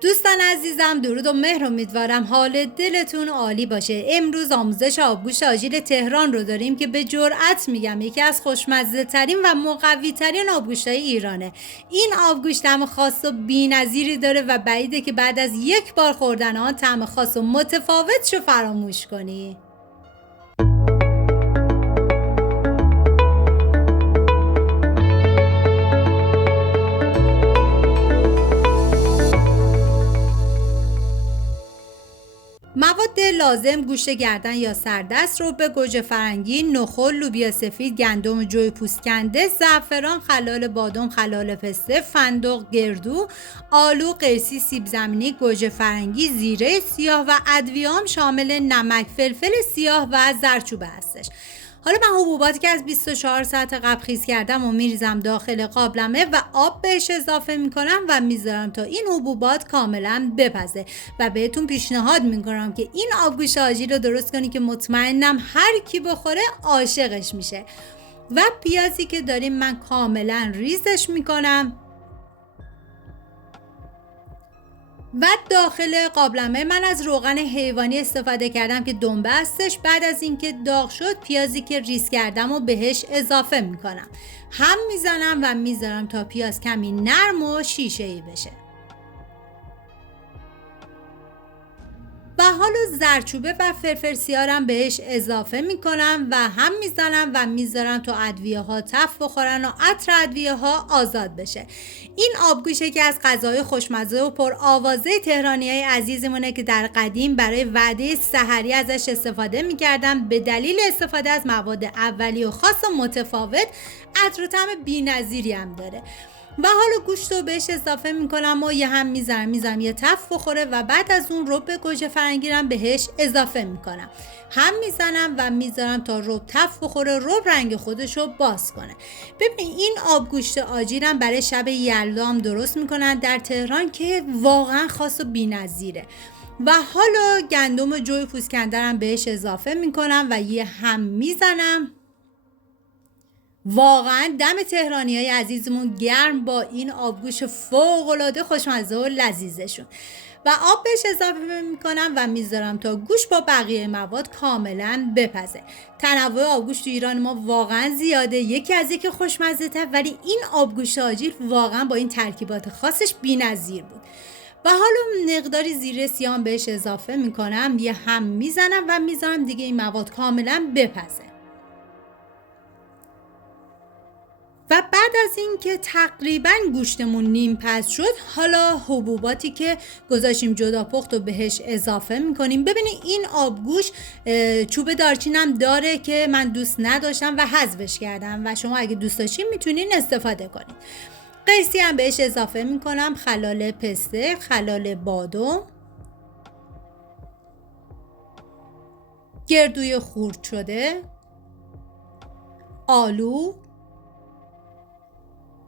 دوستان عزیزم، درود و مهر، امیدوارم حال دلتون عالی باشه. امروز آموزش آبگوشت آجیل تهران رو داریم که به جرئت میگم یکی از خوشمزه ترین و مقوی ترین آبگوشت‌های ایرانه. این آبگوشت طعم خاص و بی‌نظیری داره و بعیده که بعد از یک بار خوردن آن طعم خاص و متفاوتش رو فراموش کنی. مواد لازم: گوشت گردن یا سردست، رب گوجه فرنگی، نخود، لوبیا سفید، گندم جوی پوست کنده، زعفران، خلال بادام، خلال پسته، فندق، گردو، آلو، قرصی، سیب زمینی، گوجه فرنگی، زیره سیاه و ادویه‌ام شامل نمک، فلفل سیاه و زردچوبه هستش. حالا من حبوباتی که از 24 ساعت قبل خیس کردم و میریزم داخل قابلمه و آب بهش اضافه میکنم و میذارم تا این حبوبات کاملا بپزه و بهتون پیشنهاد میکنم که این آبگوشت آجیل رو درست کنی که مطمئنم هر کی بخوره عاشقش میشه. و پیازی که داریم من کاملا ریزش میکنم و داخل قابلمه من از روغن حیوانی استفاده کردم که دنبه هستش. بعد از اینکه داغ شد پیازی که ریز کردم و بهش اضافه میکنم، هم میزنم و میذارم تا پیاز کمی نرم و شیشه‌ای بشه. و حالا زردچوبه و فلفل سیارم بهش اضافه میکنم و هم میزنم و میذارم تا ادویه ها تف بخورن و عطر ادویه ها آزاد بشه. این آبگوشت یکی از غذاهای خوشمزه و پر آوازه تهرانیای عزیزمونه که در قدیم برای وعده سحری ازش استفاده میکردن. به دلیل استفاده از مواد اولیه و خاص و متفاوت عطر و طعم بی‌نظیری هم داره. و حالا گوشت رو بهش اضافه میکنم و یه هم میذارم یه تف بخوره و بعد از اون رب گوجه فرنگی رو بهش اضافه میکنم، هم میزنم و میذارم تا رب تف بخوره، رب رنگ خودش رو باز کنه. ببین این آبگوشت آجیلم برای شب یلدا درست میکنن در تهران که واقعا خاص و بی‌نظیره. و حالا گندم جوی پوست کنده رو بهش اضافه میکنم و یه هم میزنم. واقعا دم تهرانیای عزیزمون گرم با این آبگوشت فوق‌العاده خوشمزه و لذیذشون. و آب بهش اضافه میکنم و میذارم تا گوشت با بقیه مواد کاملا بپزه. تنوع آبگوشت تو ایران ما واقعا زیاده، یکی از یکی خوشمزه تر، ولی این آبگوشت آجیل واقعا با این ترکیبات خاصش بی‌نظیر بود. و حالا مقداری زیره سیاه بهش اضافه میکنم، یه هم میزنم و میذارم دیگه این مواد کاملا بپزه. و بعد از اینکه تقریبا گوشتمون نیم پز شد، حالا حبوباتی که گذاشتیم جدا پخت رو بهش اضافه میکنیم. ببینید این آبگوشت چوب دارچینم داره که من دوست نداشتم و حذفش کردم و شما اگه دوست داشتین میتونین استفاده کنید. قیسی هم بهش اضافه میکنم، خلال پسته، خلال بادام، گردوی خورد شده، آلو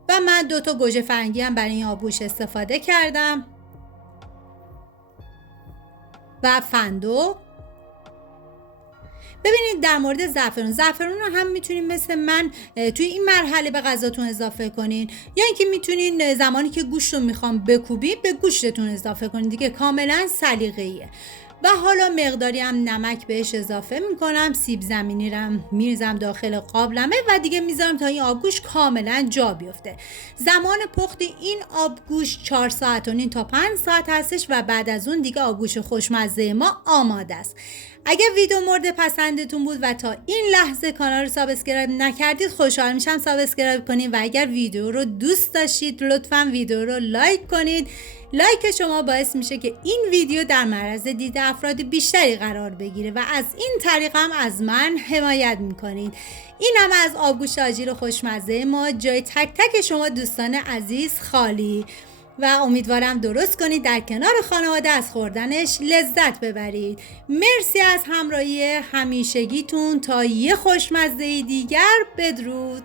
و من 2 تا گوجه فرنگی هم برای این آبگوشت استفاده کردم و فندق. ببینید در مورد زعفران رو هم میتونین مثل من توی این مرحله به غذاتون اضافه کنین، یا اینکه میتونین زمانی که گوشت رو میخوام بکوبین به گوشتتون اضافه کنین، دیگه کاملا سلیقه‌ایه. و حالا مقداری هم نمک بهش اضافه میکنم، سیب زمینی رو میریزم داخل قابلمه و دیگه میذارم تا این آبگوشت کاملا جا بیفته. زمان پخت این آبگوشت 4 ساعت و نیم تا 5 ساعت هستش و بعد از اون دیگه آبگوشت خوشمزه ما آماده است. اگه ویدیو مورد پسندتون بود و تا این لحظه کانال رو سابسکرایب نکردید، خوشحال میشم سابسکرایب کنید و اگر ویدیو رو دوست داشتید لطفاً ویدیو رو لایک کنید. لایک شما باعث میشه که این ویدیو در معرض دید افراد بیشتری قرار بگیره و از این طریق هم از من حمایت میکنید. این هم از آبگوشت آجیل خوشمزه ما، جای تک تک شما دوستان عزیز خالی و امیدوارم درست کنید، در کنار خانواده از خوردنش لذت ببرید. مرسی از همراهی همیشگیتون، تا یه خوشمزه دیگر، بدرود.